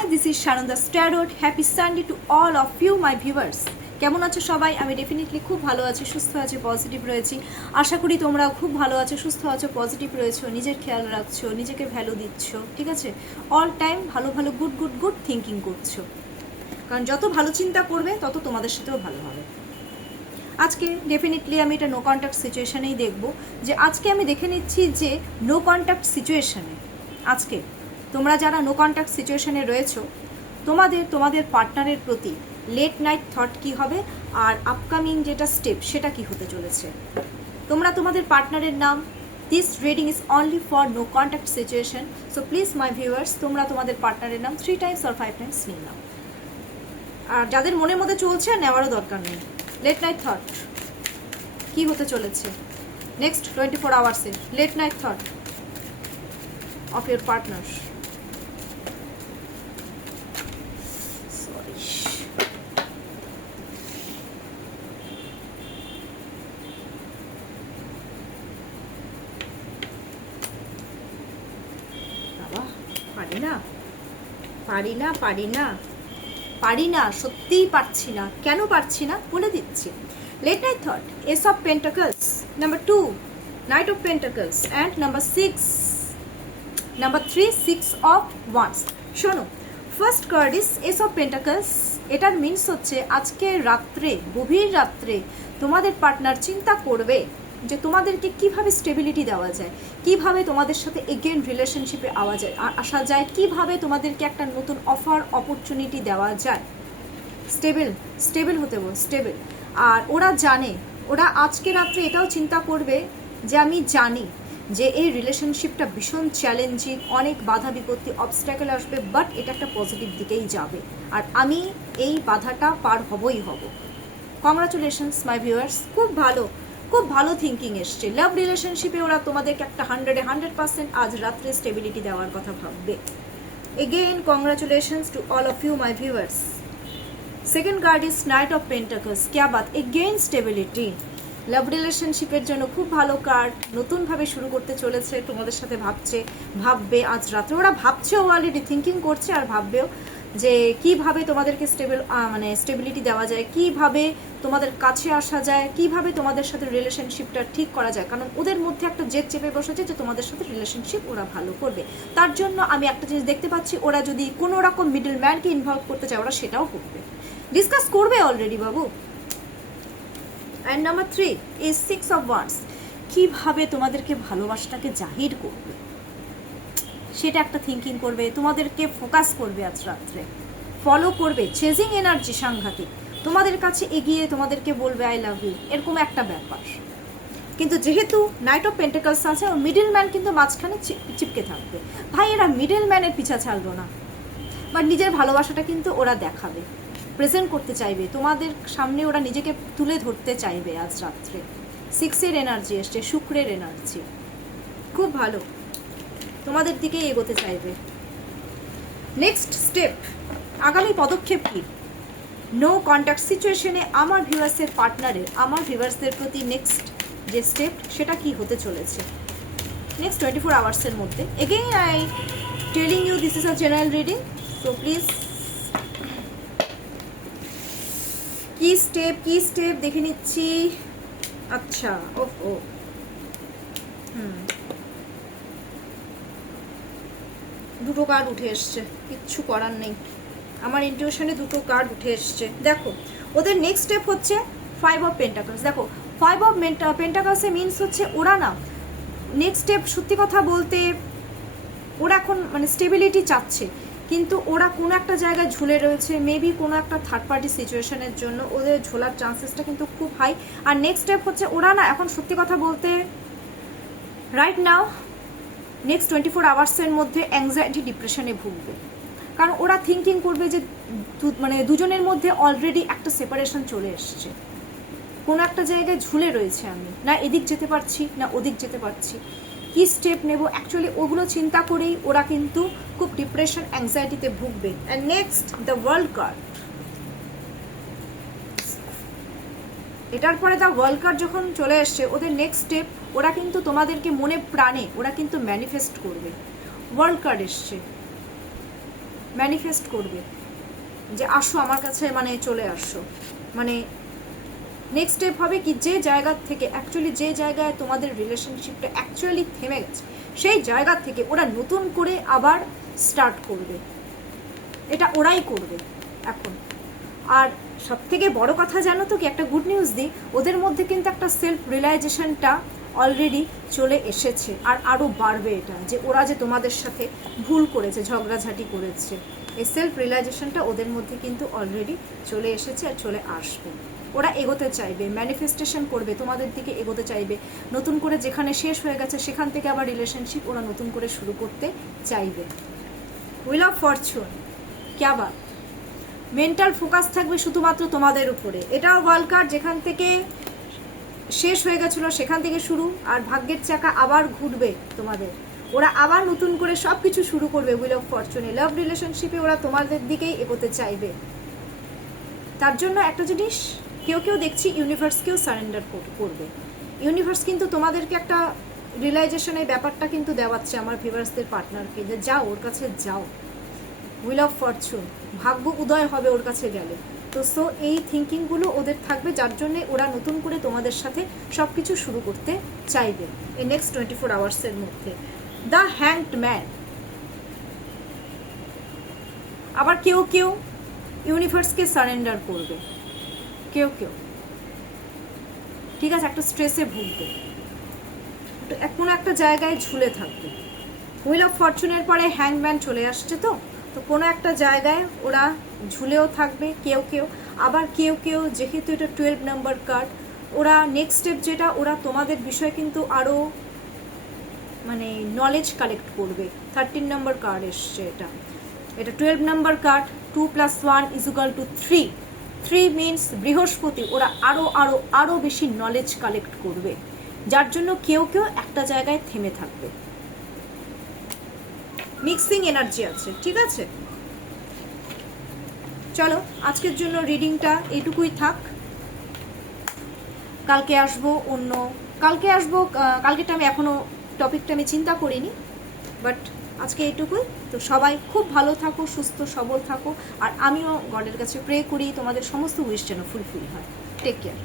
High, this is Sananda স্ট্যারোড। Happy Sunday to all of you my viewers. কেমন আছো সবাই? আমি ডেফিনেটলি খুব ভালো আছি, সুস্থ আছি, পজিটিভ রয়েছি। আশা করি তোমরাও খুব ভালো আছো, সুস্থ আছো, পজিটিভ রয়েছো, নিজের খেয়াল রাখছো, নিজেকে ভ্যালু দিচ্ছ, ঠিক আছে? অল টাইম ভালো ভালো গুড গুড গুড থিঙ্কিং করছো, কারণ যত ভালো চিন্তা করবে তত তোমাদের সাথেও ভালো হবে। আজকে ডেফিনেটলি আমি এটা নো কন্ট্যাক্ট সিচুয়েশানেই দেখব, যে আজকে আমি দেখে নিচ্ছি যে নো কন্ট্যাক্ট সিচুয়েশানে আজকে তোমরা যারা নো কন্ট্যাক্ট সিচুয়েশানে রয়েছো, তোমাদের পার্টনারের প্রতি লেট নাইট থট কী হবে, আর আপকামিং যেটা স্টেপ সেটা কি হতে চলেছে। তোমরা তোমাদের পার্টনারের নাম, this reading is only for no contact situation, so please my viewers, তোমরা তোমাদের পার্টনারের নাম 3 টাইমস অর 5 টাইমস নিয়ে নাও। আর যাদের মনের মধ্যে চলছে নেওয়ারও দরকার নেই। লেট নাইট থট কি হতে চলেছে নেক্সট 24 আওয়ার্সে, late night thought of your partner. পারি না, সত্যিই পারছি না। কেন পারছি না বলে দিচ্ছি। Late night thought, ace of pentacles, number 2 knight of pentacles, and number 3 6 of wands. শোনো, first card is ace of pentacles. এটার মিনস হচ্ছে আজকে রাত্রে, গভীর রাত্রে তোমাদের পার্টনার চিন্তা করবে যে তোমাদেরকে কিভাবে স্টেবিলিটি দেওয়া যায়, কিভাবে তোমাদের সাথে এগেন রিলেশনশিপে আসা যায়, কিভাবে তোমাদেরকে একটা নতুন অফার অপরচুনিটি দেওয়া যায়। স্টেবল হতে বল, স্টেবল। আর ওরা আজকে রাত্রে এটাও চিন্তা করবে যে আমি জানি যে এই রিলেশনশিপটা ভীষণ চ্যালেঞ্জিং, অনেক বাধা বিপত্তি অবস্ট্যাকেল আসবে, বাট এটা একটা পজিটিভ দিকেই যাবে, আর আমি এই বাধাটা পার হবই হব। কংগ্রাচুলেশনস মাই ভিউয়ার্স, খুব ভালো থিঙ্কিং এসছে। লাভ রিলেশনশিপে ওরা তোমাদেরকে একটা 100% আজ রাত্রে স্টেবিলিটি দেওয়ার কথা ভাববে। Again congratulations to all of you my viewers. Second card is knight of pentacles. ক্যা বাত, এগেইন স্টেবিলিটি। লাভ রিলেশনশিপের জন্য খুব ভালো কার্ড। নতুনভাবে শুরু করতে চলেছে, তোমাদের সাথে ভাববে আজ রাত্রে। ওরা ভাবছেও, অলরেডি থিঙ্কিং করছে আর ভাববেও যে কিভাবে তোমাদেরকে স্টেবিলিটি দেওয়া যায়, কিভাবে তোমাদের কাছে আসা যায়, কিভাবে তোমাদের সাথে রিলেশনশিপটা ঠিক করা যায়। কারণ ওদের মধ্যে একটা জেদ চেপে বসেছে যে তোমাদের সাথে রিলেশনশিপ ওরা ভালো করবে। তার জন্য আমি একটা জিনিস দেখতে পাচ্ছি, ওরা যদি কোনো রকম মিডল ম্যানকে ইনভলভ করতে চায়, ওরা সেটাও করবে, ডিসকাস করবে already Babu. And number 3 is 6 of once. কিভাবে তোমাদেরকে ভালোবাসাটাকে জাহির করবে সেটা একটা থিঙ্কিং করবে, তোমাদেরকে ফোকাস করবে আজ রাত্রে, ফলো করবে, চেজিং এনার্জি সাংঘাতিক, তোমাদের কাছে এগিয়ে তোমাদেরকে বলবে আই লাভ ইউ, এরকম একটা ব্যাপার। কিন্তু যেহেতু নাইট অফ পেন্টাকলস আছে, ও মিডল ম্যান কিন্তু মাঝখানে চিপকে থাকবে। ভাই, এরা মিডল ম্যানের পিছা ছাড়লো না, বাট নিজের ভালোবাসাটা কিন্তু ওরা দেখাবে, প্রেজেন্ট করতে চাইবে তোমাদের সামনে, ওরা নিজেকে তুলে ধরতে চাইবে আজ রাত্রে। 6-এর এনার্জি এসছে, শুক্রের এনার্জি, খুব ভালো, তোমাদের দিকে এগোতে চাইবে। নেক্সট স্টেপ, আগামী পদক্ষেপ কি? নো কন্ট্যাক্ট সিচুয়েশনে আমার ভিউয়ার্সদের প্রতি নেক্সট যে স্টেপ সেটা কি হতে চলেছে নেক্সট 24 আওয়ার্সের মধ্যে। Again I telling you this is a general reading, so please কি স্টেপ দেখে নিচ্ছি। আচ্ছা, ও দুটো কার্ড উঠে এসছে, কিচ্ছু করার নেই, আমার ইনটিউশনে দুটো কার্ড উঠে এসছে। দেখো, ওদের নেক্সট স্টেপ হচ্ছে 5 অফ পেন্টাকলস। দেখো, 5 অফ পেন্টাকলসে মিনস হচ্ছে ওরা না নেক্সট স্টেপ, সত্যি কথা বলতে ওরা এখন স্টেবিলিটি চাচ্ছে, কিন্তু ওরা কোনো একটা জায়গায় ঝুলে রয়েছে, মেবি কোনো একটা থার্ড পার্টি সিচুয়েশনের জন্য ওদের ঝোলার চান্সেসটা কিন্তু খুব হাই। আর নেক্সট স্টেপ হচ্ছে ওরা না এখন সত্যি কথা বলতে রাইট নাও নেক্সট 24 আওয়ার্সের মধ্যে অ্যাংজাইটি ডিপ্রেশনে ভুগবে, কারণ ওরা থিঙ্কিং করবে যে দুজনের মধ্যে অলরেডি একটা সেপারেশন চলে এসছে, কোনো একটা জায়গায় ঝুলে রয়েছে, আমি না এদিক যেতে পারছি না ওদিক যেতে পারছি, কি স্টেপ নেব, অ্যাকচুয়ালি ওগুলো চিন্তা করেই ওরা কিন্তু খুব ডিপ্রেশন অ্যাংজাইটিতে ভুগবে। And next the world card, এটার পরে দ্য ওয়ার্ল্ড কার্ড যখন চলে এসছে, ওদের নেক্সট স্টেপ, ওরা কিন্তু তোমাদেরকে মনে প্রাণে ওরা কিন্তু ম্যানিফেস্ট করবে। ওয়ার্ল্ড কার্ড এসছে, ম্যানিফেস্ট করবে যে আসো আমার কাছে, মানে চলে আসো। মানে নেক্সট স্টেপ হবে কি, যে জায়গা থেকে অ্যাকচুয়ালি, যে জায়গায় তোমাদের রিলেশনশিপটা অ্যাকচুয়ালি থেমে গেছে, সেই জায়গা থেকে ওরা নতুন করে আবার স্টার্ট করবে। এটা ওরাই করবে এখন। আর সব থেকে বড় কথা জানো তো কি, একটা গুড নিউজ দিই, ওদের মধ্যে কিন্তু একটা সেলফ রিয়েলাইজেশনটা অলরেডি চলে এসেছে, আর আরও বাড়বে এটা, যে ওরা যে তোমাদের সাথে ভুল করেছে, ঝগড়াঝাটি করেছে, এই সেলফ রিয়েলাইজেশনটা ওদের মধ্যে কিন্তু অলরেডি চলে এসেছে আর চলে আসবে। ওরা এগোতে চাইবে, ম্যানিফেস্টেশন করবে, তোমাদের দিকে এগোতে চাইবে, নতুন করে যেখানে শেষ হয়ে গেছে সেখান থেকে আবার রিলেশনশিপ ওরা নতুন করে শুরু করতে চাইবে। হুইল অফ ফরচুন, ক্যা বাত। মেন্টাল ফোকাস থাকবে শুধুমাত্র তোমাদের উপরে। এটাও ওয়ার্ল্ড কার্ড, যেখান থেকে শেষ হয়ে গেছিলো সেখান থেকে শুরু, আর ভাগ্যের চাকা আবার ঘুরবে তোমাদের, ওরা আবার নতুন করে সব কিছু শুরু করবে। হুইল অফ ফরচুনে লাভ রিলেশনশিপে ওরা তোমাদের দিকেই এগোতে চাইবে। তার জন্য একটা জিনিস, কেউ কেউ দেখছি ইউনিভার্সকেও সারেন্ডার করবে। ইউনিভার্স কিন্তু তোমাদেরকে একটা রিয়েলাইজেশনের ব্যাপারটা কিন্তু দেওয়াচ্ছে আমার ভিউয়ার্সদের পার্টনারকে, যে যাও ওর কাছে যাও। হুইল অফ ফরচুন, ভাগ্য উদয় হবে ওর কাছে গেলে। তো সো এই থিঙ্কিংগুলো ওদের থাকবে, যার জন্যে ওরা নতুন করে তোমাদের সাথে সব কিছু শুরু করতে চাইবে এই নেক্সট 24 আওয়ার্সের মধ্যে। দ্য হ্যাংড ম্যান, আবার কেউ কেউ ইউনিভার্সকে সারেন্ডার করবে, কেউ কেউ, ঠিক আছে, একটা স্ট্রেসে ভুগবে, কোনো একটা জায়গায় ঝুলে থাকবে। হুইল অফ ফরচুনের পরে হ্যাংম্যান চলে আসছে, তো কোনো একটা জায়গায় ওরা ঝুলেও থাকবে কেউ কেউ। আবার কেউ কেউ, যেহেতু এটা 12 নাম্বার কার্ড, ওরা নেক্সট স্টেপ যেটা, ওরা তোমাদের বিষয়ে কিন্তু আরও মানে নলেজ কালেক্ট করবে। 13 নাম্বার কার্ড এসছে, এটা 12 নাম্বার কার্ড। 2 + 1 = 3। 3 মিনস বৃহস্পতি, ওরা আরও আরও আরও বেশি নলেজ কালেক্ট করবে, যার জন্য কেউ কেউ একটা জায়গায় থেমে থাকবে। মিক্সিং এনার্জি আছে, ঠিক আছে। চলো আজকের জন্য রিডিংটা এইটুকুই থাক। কালকে আসবো কালকেটা আমি এখনো টপিকটা আমি চিন্তা করিনি, বাট আজকে এইটুকুই। তো সবাই খুব ভালো থাকো, সুস্থ সবল থাকো, আর আমিও গডের কাছে প্রে করি তোমাদের সমস্ত উইশ যেন ফুলফিল হয়। Take care.